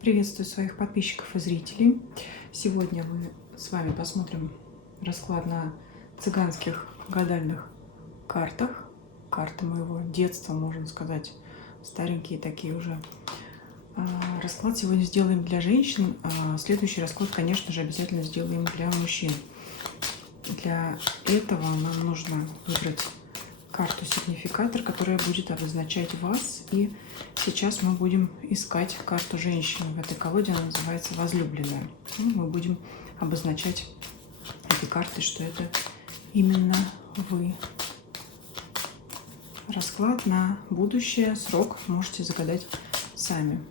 Приветствую своих подписчиков и зрителей. Сегодня мы с вами посмотрим расклад на цыганских гадальных картах. Карты моего детства, можно сказать, старенькие такие уже. Расклад сегодня сделаем для женщин. Следующий расклад, конечно же, обязательно сделаем для мужчин. Для этого нам нужно выбрать карту-сигнификатор, которая будет обозначать вас. И сейчас мы будем искать карту женщины. В этой колоде она называется «Возлюбленная». Мы будем обозначать этой картой, что это именно вы. Расклад на будущее, срок можете загадать сами.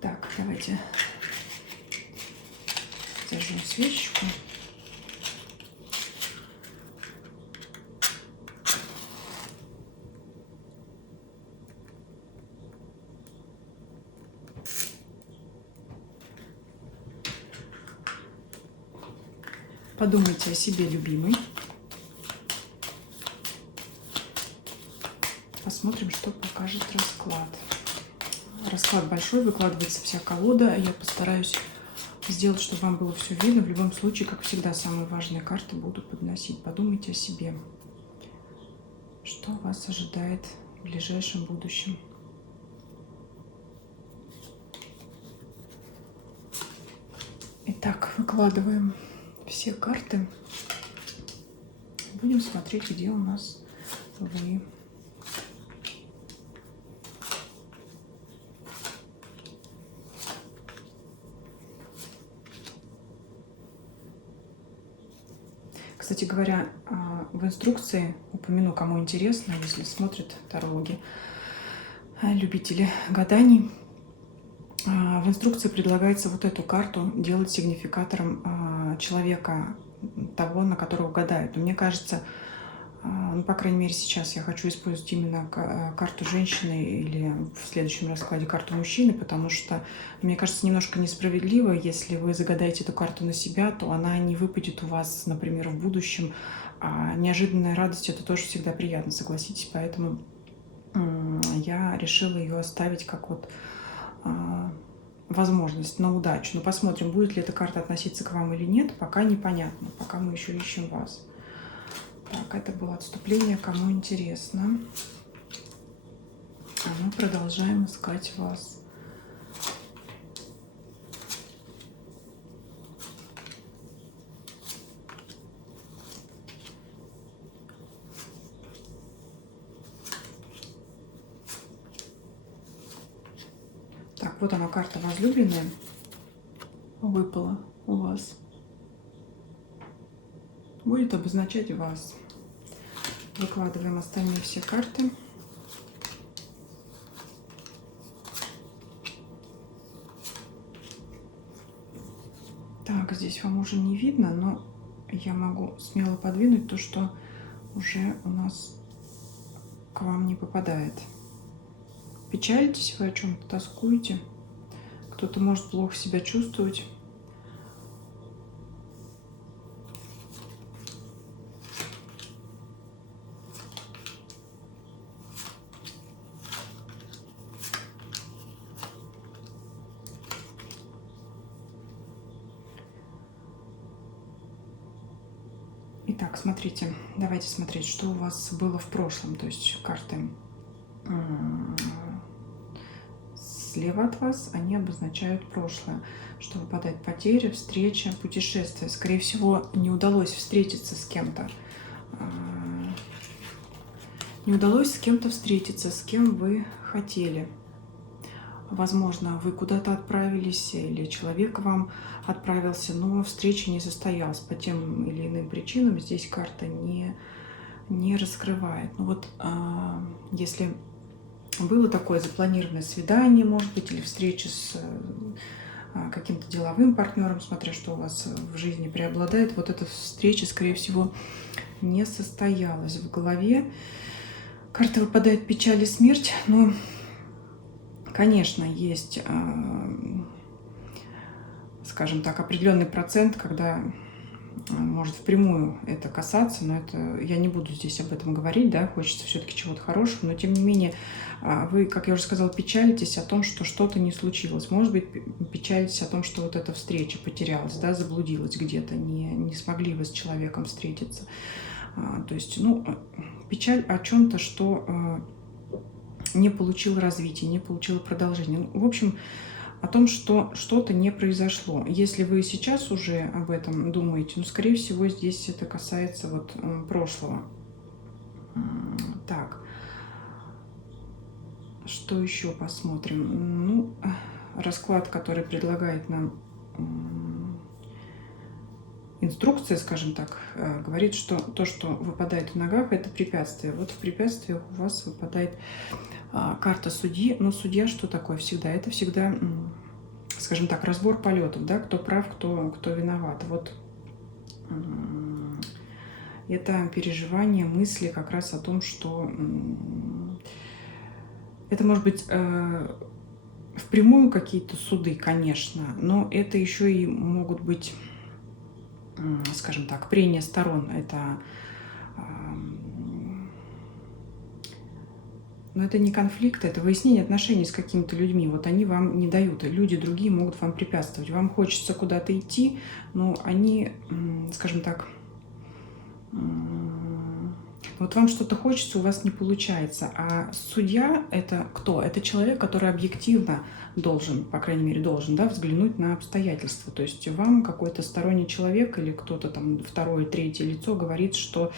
Так, давайте зажжем свечечку. Подумайте о себе, любимой. Посмотрим, что покажет расклад. Расклад большой, выкладывается вся колода. Я постараюсь сделать, чтобы вам было все видно. В любом случае, как всегда, самые важные карты буду подносить. Подумайте о себе. Что вас ожидает в ближайшем будущем? Итак, выкладываем все карты. Будем смотреть, где у нас вы. Кстати говоря, в инструкции упомяну, кому интересно, если смотрят тарологи, любители гаданий. В инструкции предлагается вот эту карту делать сигнификатором человека, того, на которого гадают. Но мне кажется, ну, по крайней мере, сейчас я хочу использовать именно карту женщины или в следующем раскладе карту мужчины, потому что, мне кажется, немножко несправедливо, если вы загадаете эту карту на себя, то она не выпадет у вас, например, в будущем. А неожиданная радость — это тоже всегда приятно, согласитесь, поэтому я решила ее оставить как вот возможность на удачу. Но посмотрим, будет ли эта карта относиться к вам или нет, пока непонятно, пока мы еще ищем вас. Так, это было отступление, кому интересно. А мы продолжаем искать вас. Так, вот она, карта возлюбленная выпала у вас. Будет обозначать вас. Выкладываем остальные все карты. Так, здесь вам уже не видно, но я могу смело подвинуть то, что уже у нас к вам не попадает. Печалитесь вы о чем-то, тоскуете? Кто-то может плохо себя чувствовать. Итак, смотрите, давайте смотреть, что у вас было в прошлом. То есть карты слева от вас, они обозначают прошлое, что выпадает потеря, встреча, путешествие. Скорее всего, не удалось встретиться с кем-то. Не удалось с кем-то встретиться, с кем вы хотели. Возможно, вы куда-то отправились или человек к вам отправился, но встреча не состоялась по тем или иным причинам. Здесь карта не раскрывает. Ну вот, если было такое запланированное свидание, может быть, или встреча с каким-то деловым партнером, смотря что у вас в жизни преобладает, вот эта встреча, скорее всего, не состоялась. В голове карта выпадает печаль и смерть, но, конечно, есть, скажем так, определенный процент, когда может впрямую это касаться, но это я не буду здесь об этом говорить, да, хочется все-таки чего-то хорошего, но тем не менее вы, как я уже сказала, печалитесь о том, что что-то не случилось. Может быть, печалитесь о том, что вот эта встреча потерялась, да, заблудилась где-то, не смогли вы с человеком встретиться. То есть, ну, печаль о чем-то, что не получило развития, не получило продолжения. Ну, в общем, о том, что что-то не произошло. Если вы сейчас уже об этом думаете, ну, скорее всего, здесь это касается вот прошлого. Так, что еще посмотрим? Ну, расклад, который предлагает нам инструкция, скажем так, говорит, что то, что выпадает в ногах, это препятствие. Вот в препятствиях у вас выпадает карта судьи. Но судья что такое всегда? Это всегда, скажем так, разбор полетов, да, кто прав, кто виноват. Вот это переживание, мысли как раз о том, что это может быть впрямую какие-то суды, конечно, но это еще и могут быть, скажем так, прения сторон. Это, но это не конфликт, это выяснение отношений с какими-то людьми. Вот они вам не дают, и люди другие могут вам препятствовать. Вам хочется куда-то идти, но они, скажем так, вот вам что-то хочется, у вас не получается. А судья – это кто? Это человек, который объективно должен, по крайней мере, должен, да, взглянуть на обстоятельства. То есть вам какой-то сторонний человек или кто-то там второе, третье лицо говорит, что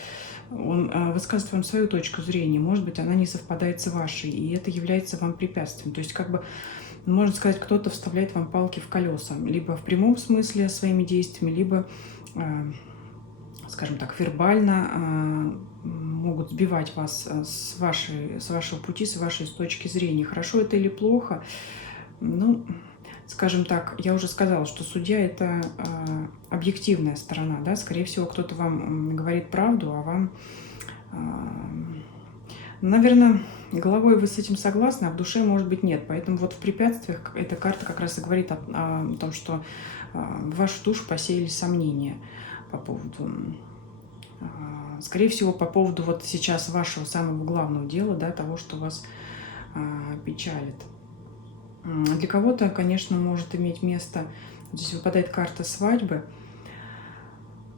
он высказывает вам свою точку зрения. Может быть, она не совпадает с вашей, и это является вам препятствием. То есть, как бы, можно сказать, кто-то вставляет вам палки в колеса. Либо в прямом смысле своими действиями, либо скажем так, вербально могут сбивать вас с вашего пути, с вашей точки зрения. Хорошо это или плохо? Ну, скажем так, я уже сказала, что судья – это объективная сторона, да, скорее всего, кто-то вам говорит правду, а вам, наверное, головой вы с этим согласны, а в душе, может быть, нет. Поэтому вот в препятствиях эта карта как раз и говорит о том, что в вашу душу посеяли сомнения по поводу, скорее всего, по поводу вот сейчас вашего самого главного дела, да, того, что вас печалит. Для кого-то, конечно, может иметь место, здесь выпадает карта свадьбы,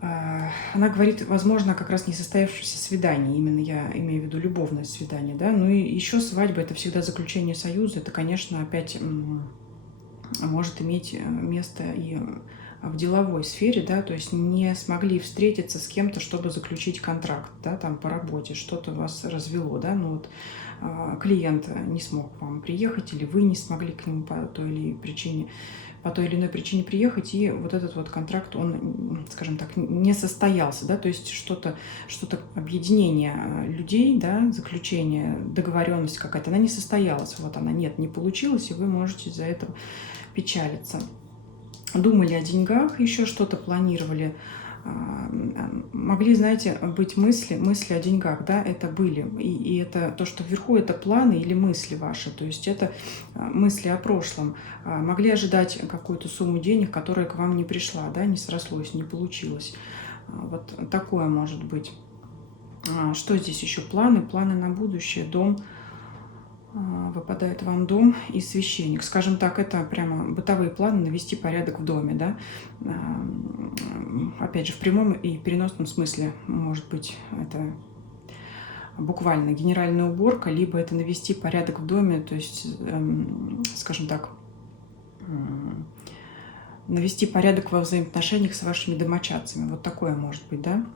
она говорит, возможно, как раз несостоявшееся свидание, именно я имею в виду любовное свидание, да, ну и еще свадьба – это всегда заключение союза, это, конечно, опять может иметь место и в деловой сфере, да, то есть не смогли встретиться с кем-то, чтобы заключить контракт, да, там по работе, что-то вас развело, да, ну вот клиент не смог к вам приехать, или вы не смогли к нему по той или иной причине приехать, и вот этот вот контракт, он, скажем так, не состоялся, да, то есть что-то объединение людей, да, заключение, договоренность какая-то, она не состоялась, вот она, нет, не получилось, и вы можете из-за этого печалиться. Думали о деньгах, еще что-то планировали, могли, знаете, быть мысли о деньгах, да, это были, и это то, что вверху, это планы или мысли ваши, то есть это мысли о прошлом, могли ожидать какую-то сумму денег, которая к вам не пришла, да, не срослось, не получилось, вот такое может быть. Что здесь еще? Планы на будущее, дом. Выпадает вам дом и священник. Скажем так, это прямо бытовые планы навести порядок в доме, да. Опять же, в прямом и переносном смысле, может быть, это буквально генеральная уборка, либо это навести порядок в доме, то есть, скажем так, навести порядок во взаимоотношениях с вашими домочадцами. Вот такое может быть, да.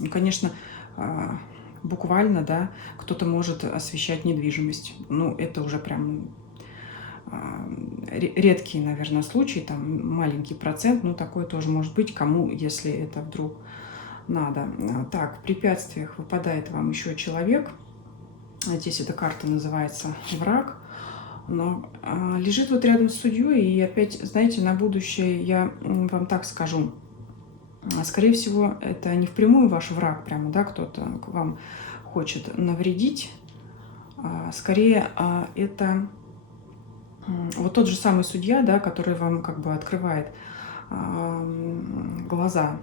И, конечно, буквально, да, кто-то может освещать недвижимость. Ну, это уже прям редкие, наверное, случаи, там маленький процент, но такое тоже может быть, кому, если это вдруг надо. Так, в препятствиях выпадает вам еще человек. Здесь эта карта называется «Враг», но лежит вот рядом с судьей, и опять, знаете, на будущее я вам так скажу, скорее всего, это не впрямую ваш враг, прямо, да, кто-то к вам хочет навредить. Скорее, это вот тот же самый судья, да, который вам как бы открывает глаза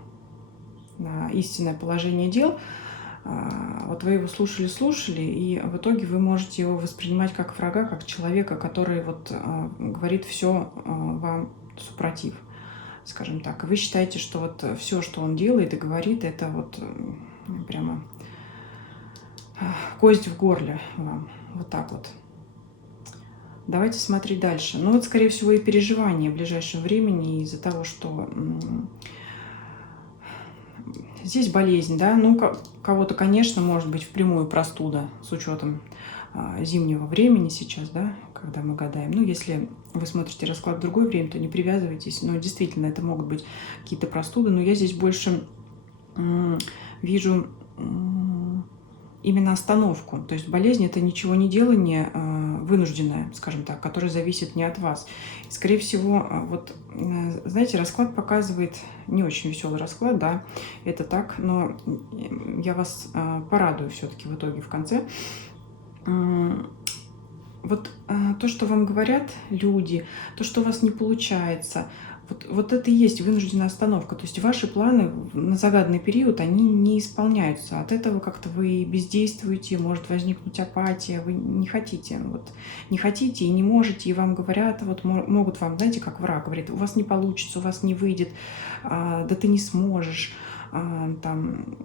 на истинное положение дел, вот вы его слушали, и в итоге вы можете его воспринимать как врага, как человека, который вот говорит все вам супротив, скажем так. И вы считаете, что вот все, что он делает и говорит, это вот прямо кость в горле вам. Вот так вот. Давайте смотреть дальше. Ну вот, скорее всего, и переживания в ближайшем времени из-за того, что здесь болезнь, да, ну, кого-то, конечно, может быть впрямую простуда с учетом зимнего времени сейчас, да, когда мы гадаем. Ну, если вы смотрите расклад в другое время, то не привязывайтесь. Но действительно, это могут быть какие-то простуды. Но я здесь больше вижу именно остановку. То есть болезнь – это ничего не делание вынужденное, скажем так, которое зависит не от вас. Скорее всего, вот, знаете, расклад показывает, не очень веселый расклад, да, это так, но я вас порадую все-таки в итоге в конце. Вот то, что вам говорят люди, то, что у вас не получается, вот это и есть вынужденная остановка. То есть ваши планы на загаданный период, они не исполняются. От этого как-то вы бездействуете, может возникнуть апатия, вы не хотите. Вот, не хотите и не можете, и вам говорят, вот могут вам, знаете, как враг говорит, у вас не получится, у вас не выйдет, да ты не сможешь, там,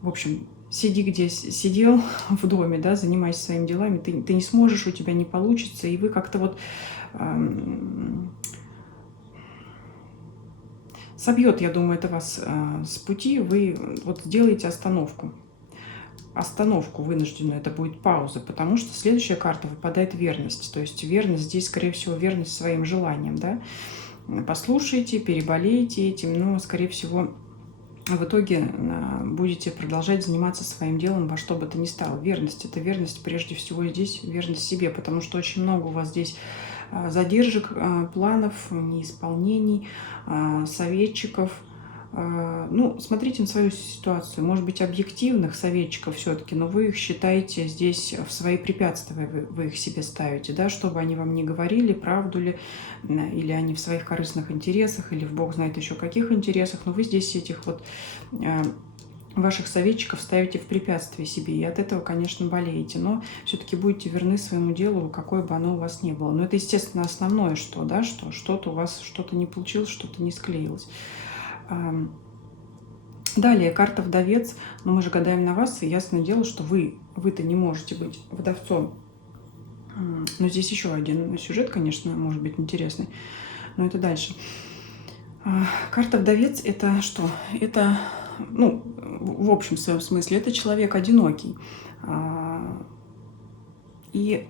в общем, сиди, где сидел в доме, да, занимайся своими делами, ты не сможешь, у тебя не получится, и вы как-то вот собьет, я думаю, это вас с пути, вы вот сделаете остановку. Остановку вынужденную, это будет пауза, потому что следующая карта выпадает верность. То есть верность здесь, скорее всего, верность своим желаниям, да. Послушайте, переболейте этим, но, скорее всего, в итоге будете продолжать заниматься своим делом во что бы то ни стало. Верность – это верность прежде всего здесь, верность себе, потому что очень много у вас здесь задержек, планов, неисполнений, советчиков. Ну, смотрите на свою ситуацию. Может быть, объективных советчиков все-таки, но вы их считаете здесь в свои препятствия, вы их себе ставите, да, чтобы они вам не говорили, правду ли, или они в своих корыстных интересах, или в бог знает еще каких интересах, но вы здесь этих вот ваших советчиков ставите в препятствие себе, и от этого, конечно, болеете, но все-таки будете верны своему делу, какое бы оно у вас ни было. Но это, естественно, основное, что, да, что что-то у вас, что-то не получилось, что-то не склеилось. Далее, карта вдовец, но мы же гадаем на вас, и ясное дело, что вы-то не можете быть вдовцом. Но здесь еще один сюжет, конечно, может быть интересный, но это дальше. Карта вдовец – это что? Это, ну, в общем своем смысле, это человек одинокий. И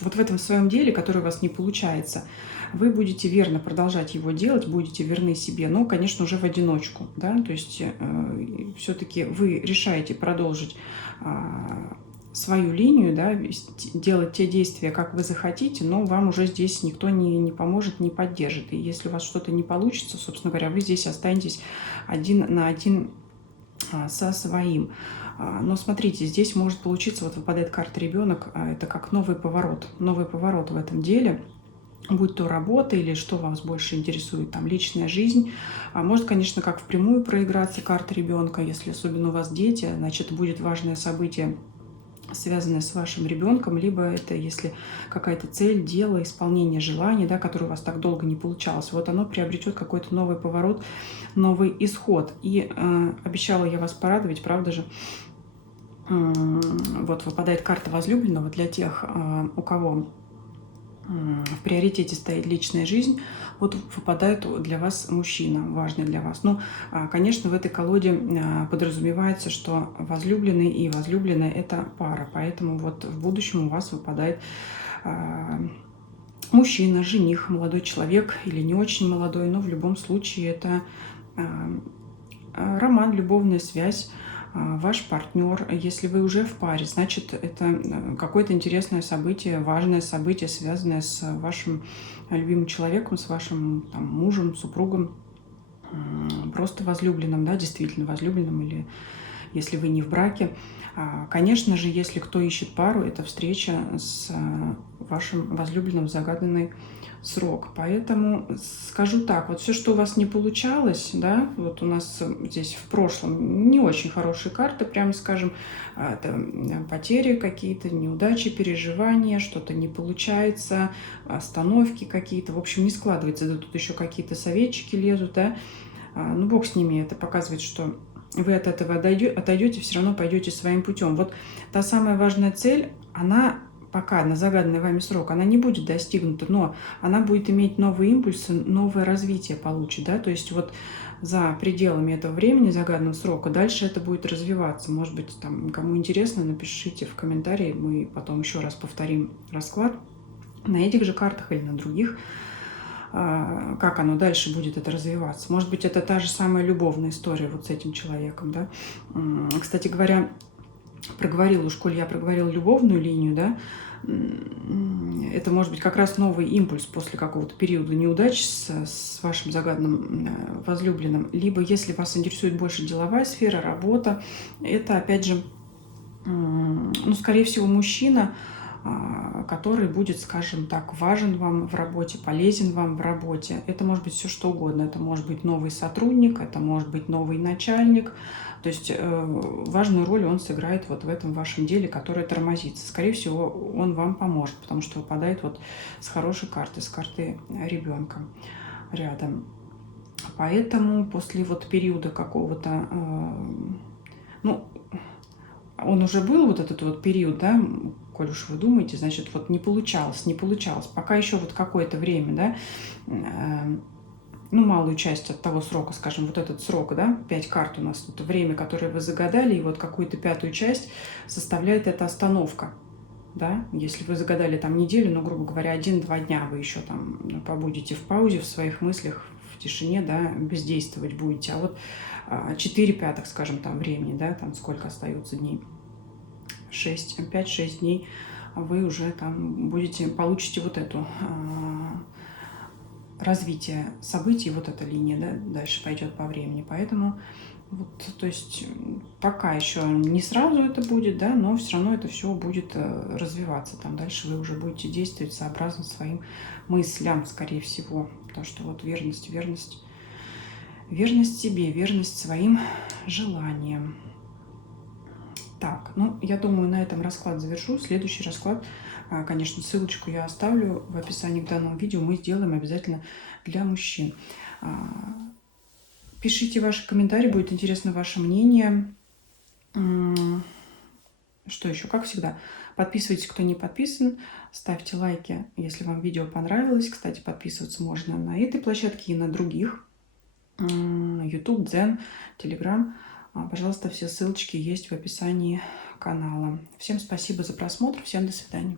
вот в этом своем деле, которое у вас не получается, вы будете верно продолжать его делать, будете верны себе, но, конечно, уже в одиночку. Да? То есть все-таки вы решаете продолжить свою линию, да, делать те действия, как вы захотите, но вам уже здесь никто не поможет, не поддержит. И если у вас что-то не получится, собственно говоря, вы здесь останетесь один на один со своим. Но смотрите, здесь может получиться, вот выпадает карта ребенок, это как новый поворот в этом деле, будь то работа или что вас больше интересует, там, личная жизнь. Может, конечно, как впрямую проиграться карта ребенка, если особенно у вас дети, значит, будет важное событие, связанное с вашим ребенком, либо это если какая-то цель, дело, исполнение желаний, да, которое у вас так долго не получалось, вот оно приобретет какой-то новый поворот, новый исход. И обещала я вас порадовать, правда же? Вот выпадает карта возлюбленного для тех, у кого в приоритете стоит личная жизнь, вот выпадает для вас мужчина, важный для вас. Ну, конечно, в этой колоде подразумевается, что возлюбленный и возлюбленная – это пара, поэтому вот в будущем у вас выпадает мужчина, жених, молодой человек или не очень молодой, но в любом случае это роман, любовная связь, ваш партнер. Если вы уже в паре, значит, это какое-то интересное событие, важное событие, связанное с вашим любимым человеком, с вашим там, мужем, супругом, просто возлюбленным, да, действительно возлюбленным или если вы не в браке. Конечно же, если кто ищет пару, это встреча с вашим возлюбленным в загаданный срок. Поэтому скажу так, вот все, что у вас не получалось, да, вот у нас здесь в прошлом не очень хорошие карты, прямо скажем, это потери какие-то, неудачи, переживания, что-то не получается, остановки какие-то, в общем, не складывается. Да, тут еще какие-то советчики лезут, да, ну, бог с ними, это показывает, что вы от этого отойдете, все равно пойдете своим путем. Вот та самая важная цель, она пока на загаданный вами срок, она не будет достигнута, но она будет иметь новые импульсы, новое развитие получит, да, то есть вот за пределами этого времени, загаданного срока, дальше это будет развиваться. Может быть, там, кому интересно, напишите в комментарии, мы потом еще раз повторим расклад на этих же картах или на других, как оно дальше будет это развиваться. Может быть, это та же самая любовная история вот с этим человеком, да. Кстати говоря, я проговорила любовную линию, да, это может быть как раз новый импульс после какого-то периода неудач с вашим загаданным возлюбленным. Либо, если вас интересует больше деловая сфера, работа, это, опять же, ну, скорее всего, мужчина, который будет, скажем так, важен вам в работе, полезен вам в работе. Это может быть все что угодно. Это может быть новый сотрудник, это может быть новый начальник. То есть важную роль он сыграет вот в этом вашем деле, которое тормозится. Скорее всего, он вам поможет, потому что выпадает вот с хорошей карты, с карты ребенка рядом. Поэтому после вот периода какого-то, ну, он уже был, вот этот вот период, да, коль уж вы думаете, значит, вот не получалось. Пока еще вот какое-то время, да, ну, малую часть от того срока, скажем, вот этот срок, да, 5 карт у нас тут, время, которое вы загадали, и вот какую-то пятую часть составляет эта остановка, да, если вы загадали там неделю, ну, грубо говоря, 1-2 дня вы еще там побудете в паузе, в своих мыслях, в тишине, да, бездействовать будете, а вот 4/5, скажем, там времени, да, там сколько остается дней, 5-6 дней, вы уже там получите вот эту развитие событий, вот эта линия, да, дальше пойдет по времени. Поэтому вот, то есть пока еще не сразу это будет, да, но все равно это все будет развиваться. Там дальше вы уже будете действовать сообразно своим мыслям, скорее всего. Потому что вот верность себе, верность своим желаниям. Так, ну, я думаю, на этом расклад завершу. Следующий расклад, конечно, ссылочку я оставлю в описании к данному видео. Мы сделаем обязательно для мужчин. Пишите ваши комментарии, будет интересно ваше мнение. Что еще? Как всегда, подписывайтесь, кто не подписан. Ставьте лайки, если вам видео понравилось. Кстати, подписываться можно на этой площадке и на других. YouTube, Дзен, Telegram. Пожалуйста, все ссылочки есть в описании канала. Всем спасибо за просмотр. Всем до свидания.